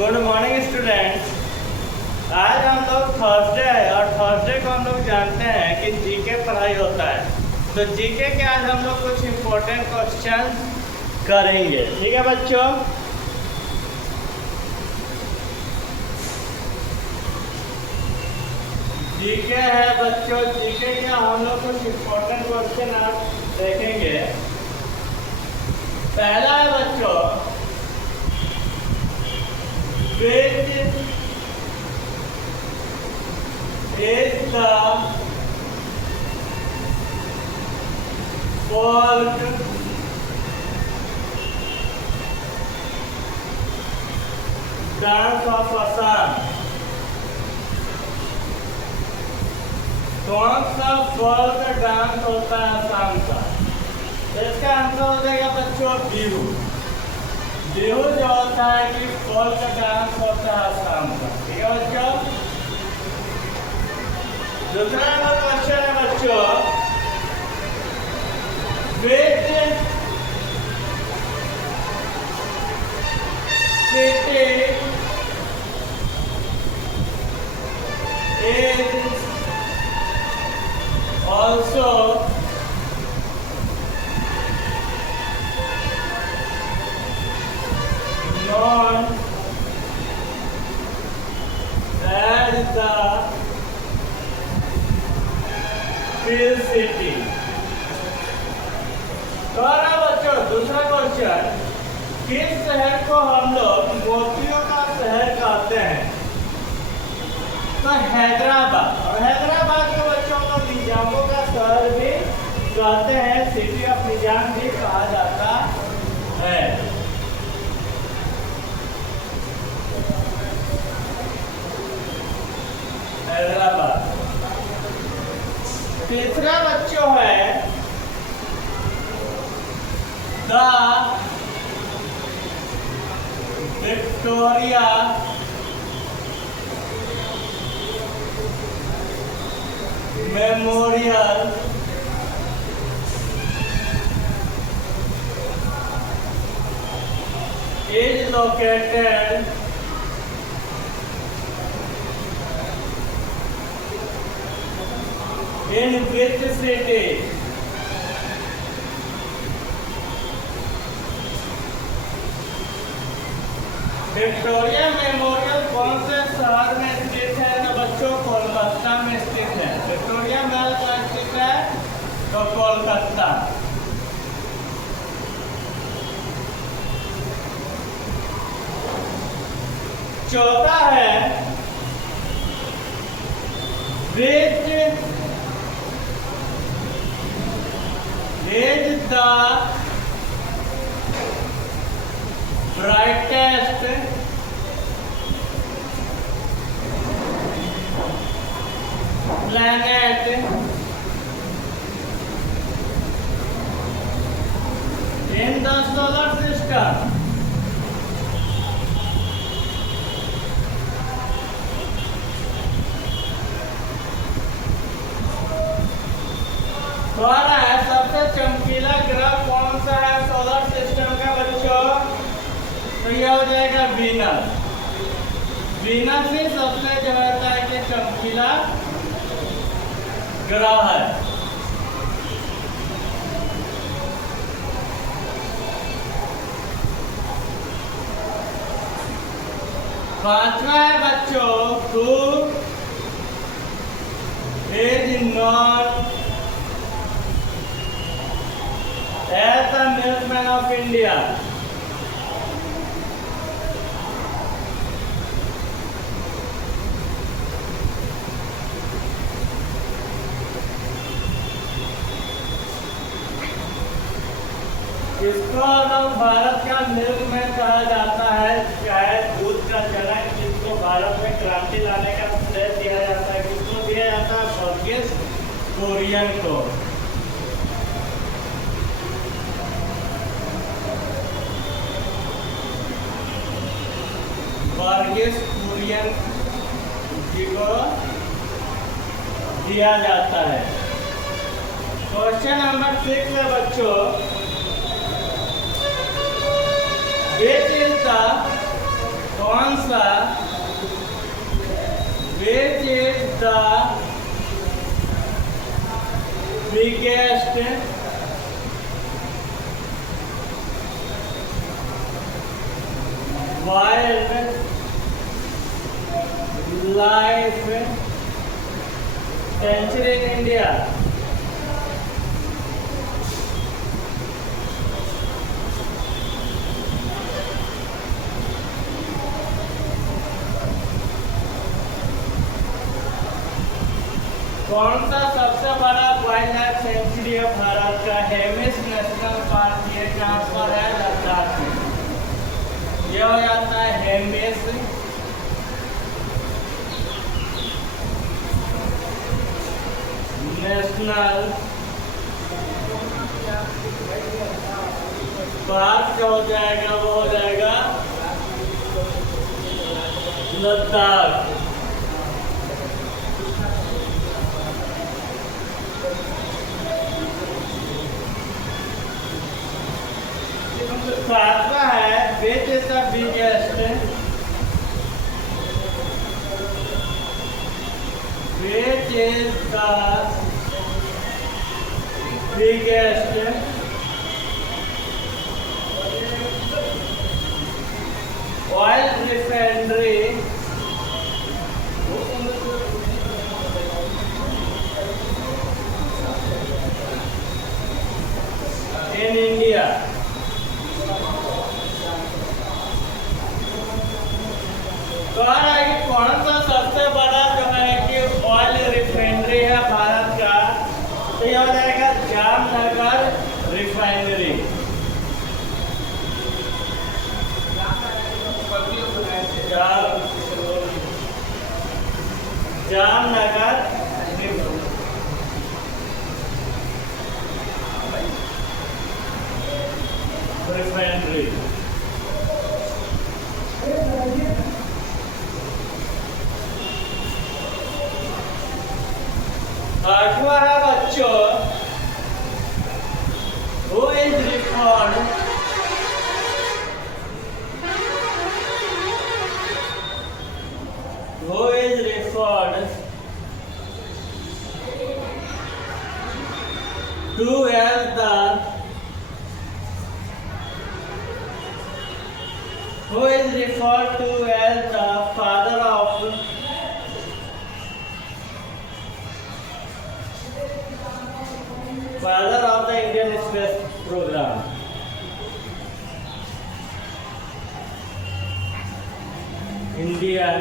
Good morning student. आज हम लोग थर्सडे है और थर्सडे को हम लोग जानते हैं कि जीके पढ़ाई होता है। तो जीके के आज हम लोग कुछ इम्पोर्टेंट क्वेश्चन करेंगे। ठीक है बच्चों, जीके है बच्चों। जीके के हम लोग कुछ इम्पोर्टेंट क्वेश्चन आप देखेंगे। पहला है बच्चों, which is the folk dance of Assam? कौन सा फोल्क डांस होता है असम का? इसका आंसर हो जाएगा बच्चों बिहू। बिहू जो होता है कि फोल्क डांस होता है असम का। ठीक है बच्चों। दूसरा नंबर क्वेश्चन है बच्चों, which city is also known as the Peel City? तो बच्चों दूसरा क्वेश्चन, किस शहर को हम लोग मोतियों का शहर कहते हैं? तो हैदराबाद। और हैदराबाद के बच्चों को निजामों का शहर भी कहते हैं, सिटी ऑफ निजाम भी कहा जाता है। हैदराबाद। तीसरा बच्चों है the Victoria memorial is located in which city? Victoria memorial कौन से शहर में स्थित है? ना बच्चों कोलकाता में स्थित है। विक्टोरिया महल कहाँ स्थित है? तो कोलकाता। चौथा है which is the brightest planet in the solar system? कौन है सबसे चमकीला ग्रह कौन सा है सोलर सिस्टम का बच्चों? तो यह हो जाएगा वीनस। वीनस ही सबसे जो होता है कि चमकीला ग्रह है। पांचवा है बच्चों, who is known as the milkman of India? इसको लोग भारत का मिल्कमैन कहा जाता है। चाहे दूध का जनक, जिसको भारत में क्रांति लाने का श्रेय दिया जाता है, किसको दिया जाता है? वर्गीस कुरियन को। वर्गीस कुरियन जी को दिया जाता है। क्वेश्चन नंबर 6 है बच्चों, which is the कौन सा which is the biggest wildlife sanctuary in India? कौन सा सबसे बड़ा वाइल्ड लाइफ सेंचुरी है भारत का? हेमिस नेशनल पार्क, ये कहाँ पर है? लद्दाख में। ये हो जाता है हेमिस नेशनल पार्क, जो हो जाएगा वो हो जाएगा लद्दाख। सातवां है which is the biggest oil refinery in India? कौन सा सबसे बड़ा जो है कि ऑयल रिफाइनरी है भारत का? तो ये हो जाएगा जामनगर रिफाइनरी। जामनगर रिफाइनरी। आठवां है बच्चों who is referred to as the father of the Indian space program? Indian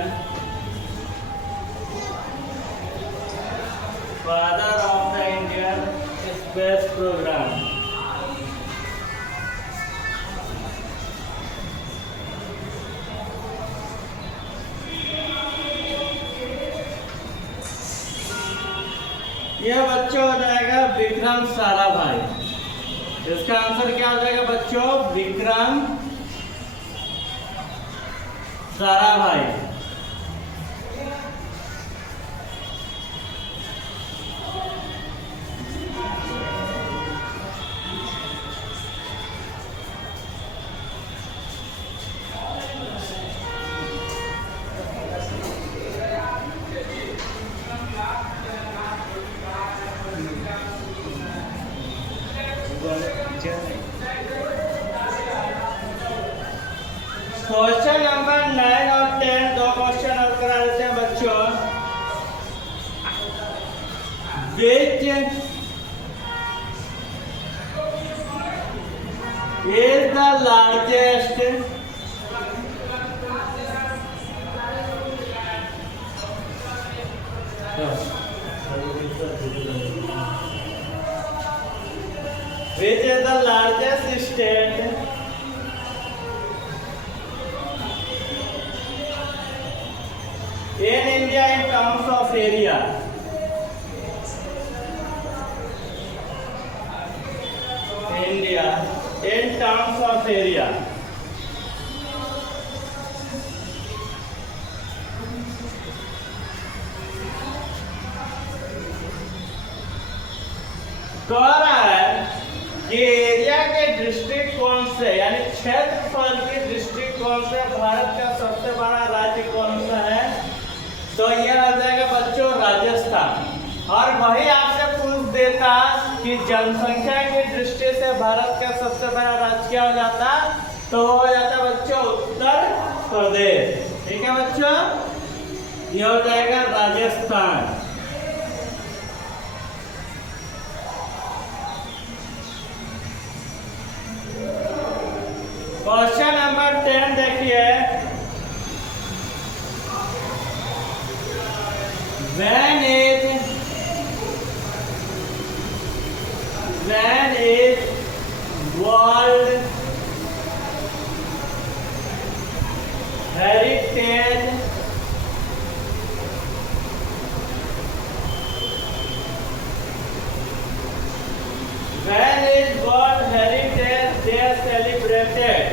father of the Indian space program. यह बच्चों हो जाएगा विक्रम साराभाई। इसका आंसर क्या हो जाएगा बच्चों? विक्रम साराभाई। क्वेश्चन नंबर 9 और 10 दो क्वेश्चन और करा देते हैं बच्चों। Which is the largest state in India in terms of area? India in terms of area. कह रहा है कि एरिया के दृष्टिकोण से यानी क्षेत्रफल के दृष्टिकोण कौन से भारत का सबसे बड़ा राज्य कौन सा है? तो यह हो जाएगा बच्चों राजस्थान। और वही आपसे पूछ देता कि जनसंख्या की दृष्टि से भारत का सबसे बड़ा राज्य क्या हो जाता, तो हो जाता बच्चों उत्तर प्रदेश। ठीक है बच्चों, यह हो जाएगा राजस्थान। क्वेश्चन नंबर 10 देखिए, when is World Heritage Day celebrated?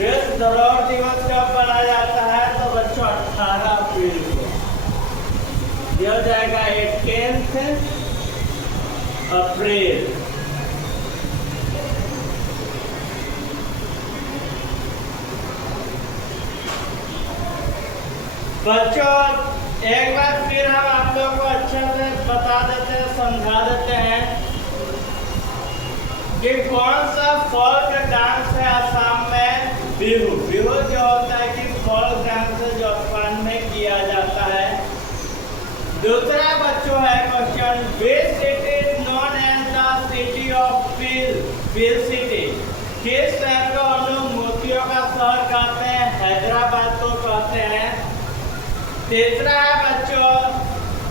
विश्व धरोहर दिवस कब मनाया जाता है? तो बच्चों 18 अप्रैल को। यह हो जाएगा 18 अप्रैल। बच्चों एक बार फिर हम आप लोगों को अच्छे से बता देते हैं, समझा देते हैं कि कौन सा फोल्क डांस है असम में। बिहू। बिहू जो होता है कि फोल्क डांस जो असम में किया जाता है। दूसरा बच्चों है question, which city is known as the city of peel? Peel city किस शहर को हम लोग मोतियों का शहर कहते हैं? हैदराबाद को कहते हैं। तीसरा है बच्चों,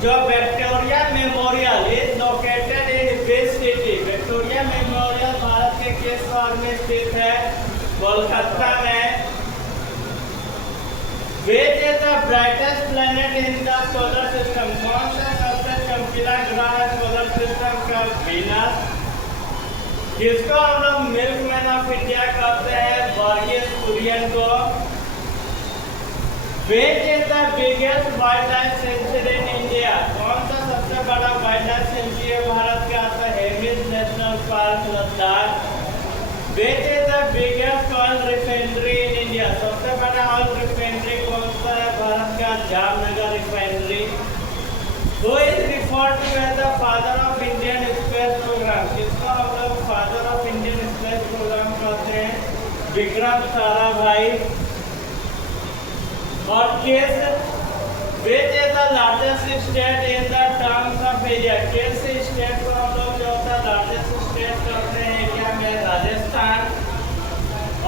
जो Victoria memorial is located in which city? Victoria memorial Bharat के किस शहर में स्थित है? कोलकाता में। Which is the brightest planet in the solar system? कौन सा सबसे चमकीला ग्रह है सोलर सिस्टम का? वीनस। किसको हम लोग मिल्कमैन ऑफ इंडिया कहते हैं? वर्गीस कुरियन को। Which is the biggest wildlife sanctuary in India? कौन सा सबसे बड़ा वाइल्डलाइफ सेंचुरी भारत का? Hemis national park Ladakh. Which is the biggest oil refinery in India? सबसे बड़ा ऑयल रिफाइनरी कौन सा है भारत का? Jamnagar refinery. Who is referred to as the father of Indian space program? किसको हम लोग father of Indian space programme कहते हैं? विक्रम साराभाई। और किस Which is the largest state in the terms of area? किस स्टेट को हम लोग जो होता है लार्जेस्ट स्टेट कहते हैं? क्या में राजस्थान।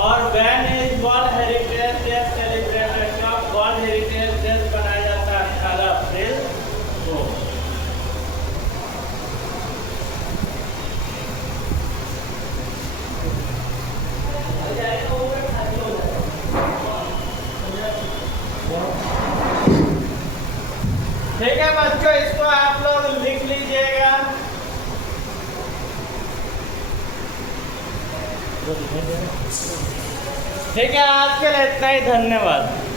और when is World Heritage Day celebrated? कब वर्ल्ड हेरिटेज डे मनाया जाता है? 18 अप्रैल को। ठीक है बच्चों, इसको आप लोग लिख लीजिएगा। ठीक है, आज के लिए इतना ही। धन्यवाद।